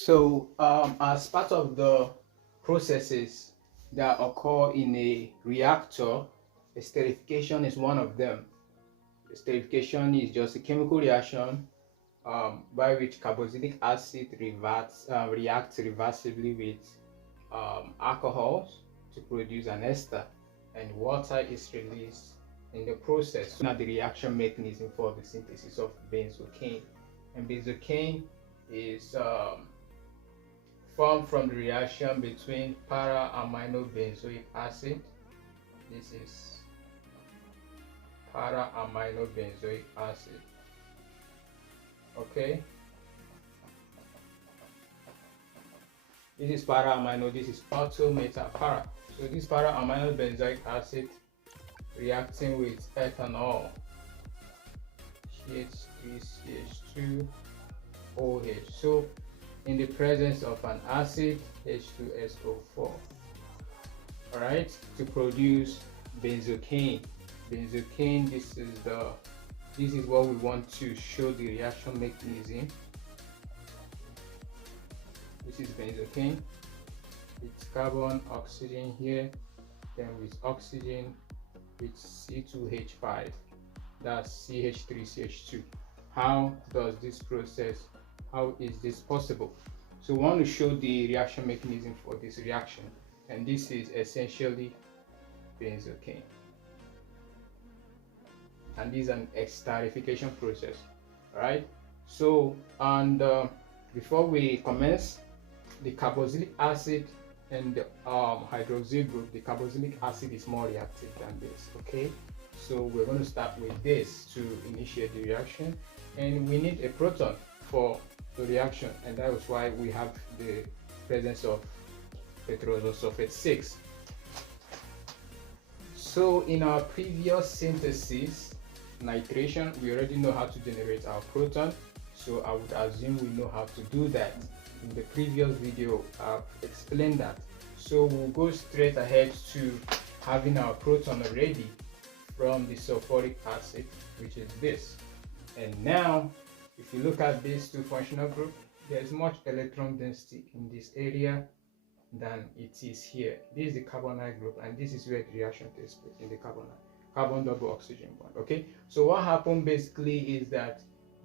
So, as part of the processes that occur in a reactor, esterification is one of them. Esterification is just a chemical reaction by which carboxylic acid reacts reversibly with alcohols to produce an ester, and water is released in the process. Now, the reaction mechanism for the synthesis of benzocaine, and benzocaine is formed from the reaction between para-aminobenzoic acid. This is para-aminobenzoic acid. Okay, this is para-amino, this is ortho-meta-para. So this para-aminobenzoic acid reacting with ethanol, CH3CH2OH. So in the presence of an acid, H2SO4, all right, to produce benzocaine. Benzocaine, this is what we want to show the reaction mechanism. This is benzocaine. It's carbon, oxygen here, then with oxygen with C2H5, that's CH3CH2. How does this process, how is this possible? So we want to show the reaction mechanism for this reaction, and this is essentially benzocaine, and this is an esterification process. All right, so and before we commence, the carboxylic acid and the hydroxyl group, the carboxylic acid is more reactive than this. Okay, so we're going to start with this to initiate the reaction, and we need a proton for the reaction, and that is why we have the presence of petroleum sulfate 6. So in our previous synthesis, nitration, we already know how to generate our proton, so I would assume we know how to do that. In the previous video, I've explained that. So we'll go straight ahead to having our proton already from the sulfuric acid, which is this. And now, if you look at these two functional groups, there's much electron density in this area than it is here. This is the carbonyl group, and this is where the reaction takes place, in the carbon double oxygen bond. Okay, so what happened basically is that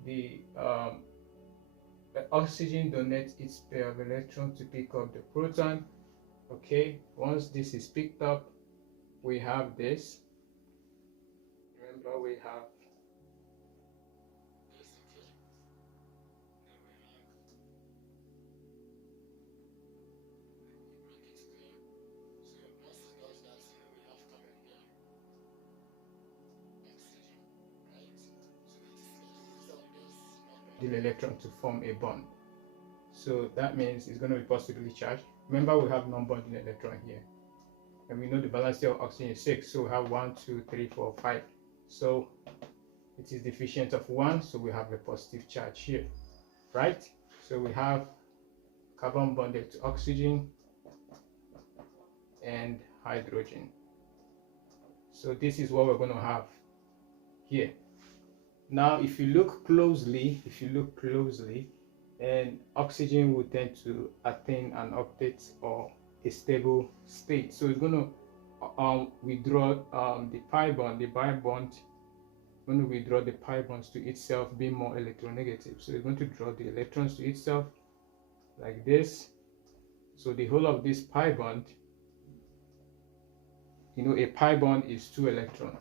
the oxygen donates its pair of electrons to pick up the proton. Okay, once this is picked up, we have this. Remember, we have the electron to form a bond. So that means it's going to be positively charged. Remember, we have non-bonding electron here, and we know the valence of oxygen is 6, so we have 1, 2, 3, 4, 5. So it is deficient of 1, so we have a positive charge here, right? So we have carbon bonded to oxygen and hydrogen. So this is what we're going to have here. Now, if you look closely, and oxygen will tend to attain an octet or a stable state. So it's going to withdraw the pi bond, going to withdraw the pi bonds to itself, being more electronegative. So it's going to draw the electrons to itself like this. So the whole of this pi bond, you know, a pi bond is 2 electrons.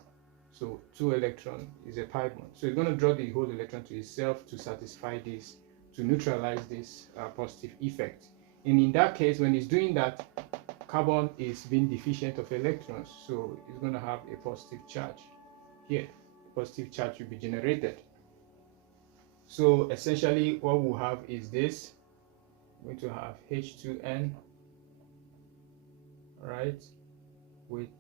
So 2 electron is a pi bond. So it's going to draw the whole electron to itself to satisfy this, to neutralize this positive effect. And in that case, when it's doing that, carbon is being deficient of electrons, so it's going to have a positive charge here. A positive charge will be generated. So essentially what we'll have is this. We're going to have H2N, right, with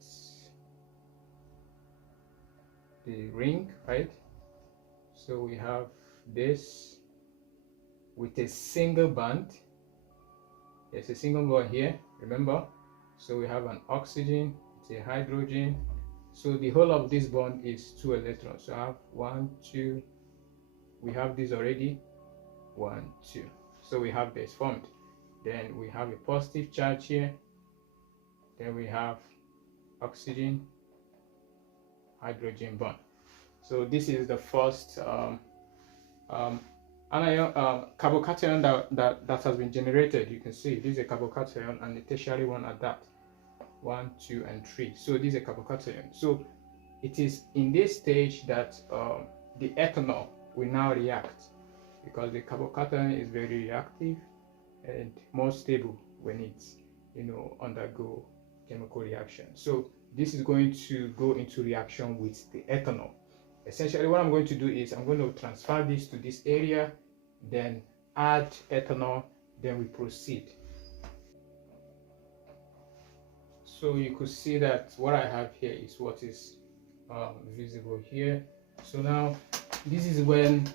the ring, right? So we have this with a single bond. There's a single bond here, remember? So we have an oxygen, it's a hydrogen. So the whole of this bond is 2 electrons. So I have 1, 2, we have this already, 1, 2. So we have this formed. Then we have a positive charge here. Then we have oxygen, hydrogen bond. So this is the first anion carbocation that has been generated. You can see this is a carbocation and a tertiary one at that. 1, 2, and 3. So this is a carbocation. So it is in this stage that the ethanol will now react, because the carbocation is very reactive and more stable when it's undergo chemical reaction. So this is going to go into reaction with the ethanol. Essentially what I'm going to do is I'm going to transfer this to this area, then add ethanol, then we proceed. So you could see that what I have here is what is visible here. So now this is when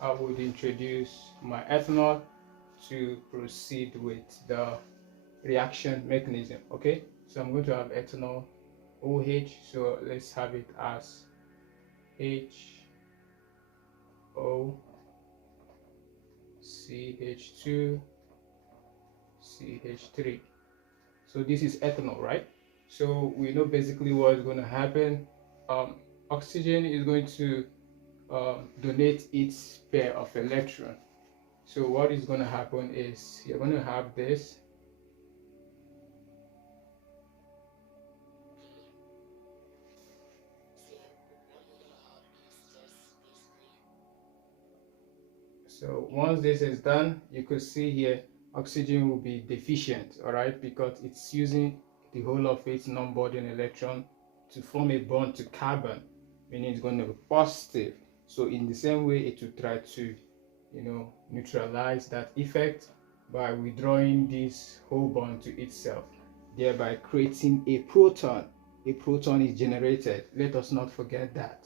I would introduce my ethanol to proceed with the reaction mechanism. Okay, so I'm going to have ethanol OH, so let's have it as HO CH2 CH3. So this is ethanol, right? So we know basically what is going to happen. Oxygen is going to donate its pair of electron. So what is going to happen is you're going to have this. So once this is done, you could see here oxygen will be deficient, all right, because it's using the whole of its non-bonding electron to form a bond to carbon, meaning it's going to be positive. So in the same way, it will try to neutralize that effect by withdrawing this whole bond to itself, thereby creating a proton. A proton is generated. Let us not forget that.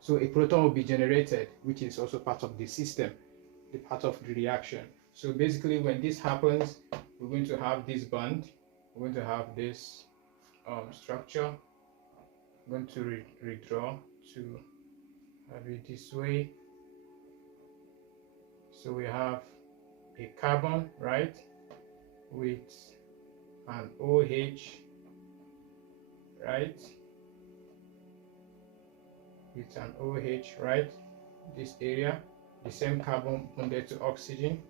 So a proton will be generated, which is also part of the system, the part of the reaction. So basically when this happens, we're going to have this bond, we're going to have this structure. I'm going to redraw to have it this way. So we have a carbon, right, with an OH, right, with an OH, right, this area, the same carbon bonded to oxygen,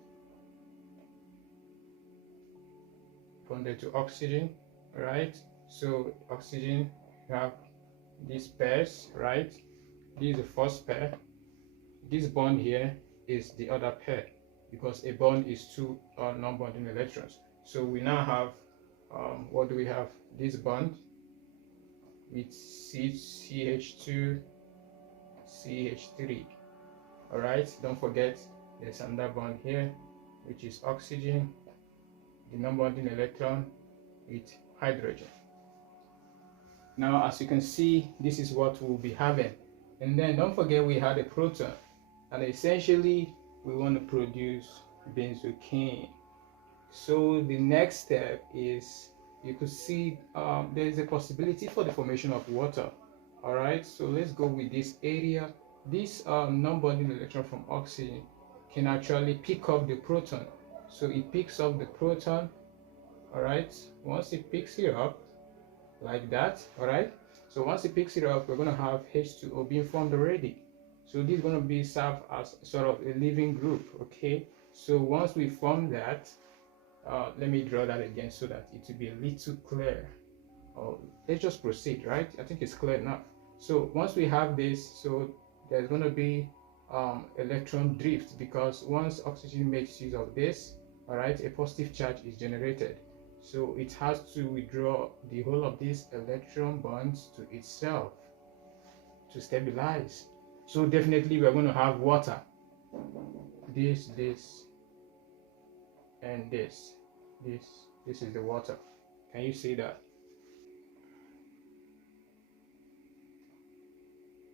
right. So oxygen, you have these pairs, right. This is the first pair. This bond here is the other pair, because a bond is two non-bonding electrons. So we now have what do we have? This bond with CH2 CH3. All right, don't forget there's another bond here, which is oxygen, the non-bonding electron with hydrogen. Now as you can see, this is what we'll be having. And then don't forget we had a proton, and essentially we want to produce benzocaine. So the next step is, you could see there is a possibility for the formation of water. All right, so let's go with this area. This non-bonding electron from oxygen can actually pick up the proton. So it picks up the proton. All right, once it picks it up like that, all right, so once it picks it up, we're going to have H2O being formed already. So this is going to be serve as sort of a living group. Okay, so once we form that, let me draw that again so that it will be a little clear. Let's just proceed, right? I think it's clear enough. So once we have this, so there's going to be electron drift, because once oxygen makes use of this, all right, a positive charge is generated. So it has to withdraw the whole of these electron bonds to itself to stabilize. So definitely we're going to have water. This, and this. This is the water. Can you see that?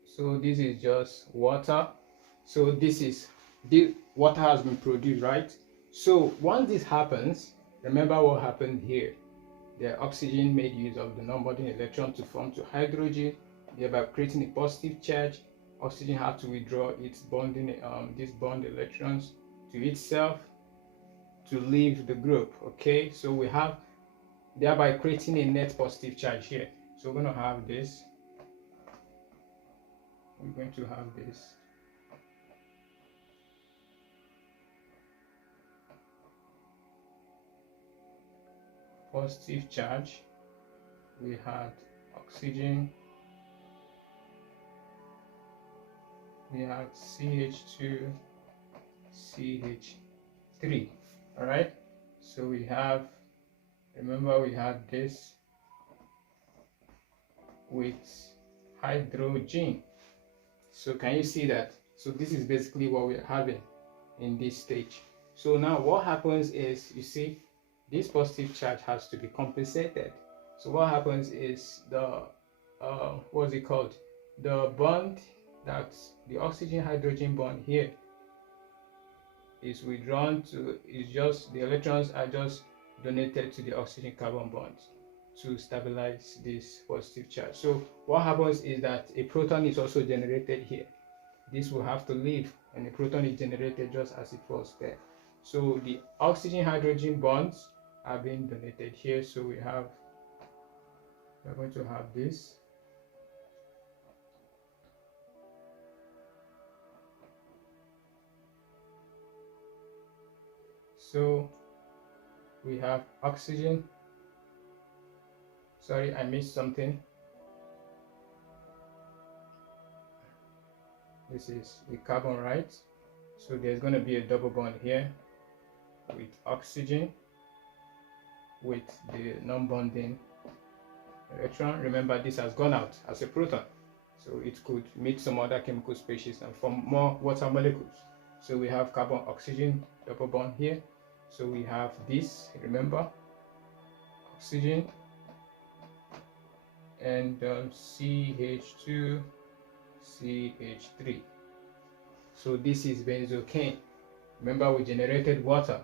So this is just water. So the water has been produced, right? So once this happens, remember what happened here. The oxygen made use of the non-bonding electron to form to hydrogen, thereby creating a positive charge. Oxygen had to withdraw its bonding these bond electrons to itself, to leave the group. Okay, so we have thereby creating a net positive charge here. So we're going to have this. We're going to have this. Positive charge. We had oxygen. We had CH2, CH3. All right. So we have, remember we had this with hydrogen. So can you see that? So this is basically what we're having in this stage. So now what happens is, you see, this positive charge has to be compensated. So what happens is the what's it called? The bond, that's the oxygen hydrogen bond here, is withdrawn to, is just, the electrons are just donated to the oxygen carbon bonds to stabilize this positive charge. So what happens is that a proton is also generated here. This will have to leave, and a proton is generated just as it was there. So the oxygen hydrogen bonds are being donated here. So we're going to have this. So we have oxygen. Sorry, I missed something. This is the carbon, right? So there's going to be a double bond here with oxygen with the non-bonding electron. Remember, this has gone out as a proton, so it could meet some other chemical species and form more water molecules. So we have carbon oxygen double bond here. So we have this, remember, oxygen and CH2, CH3. So this is benzocaine. Remember, we generated water.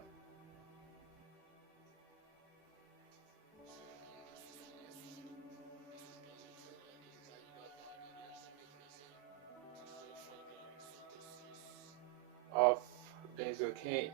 Of benzocaine.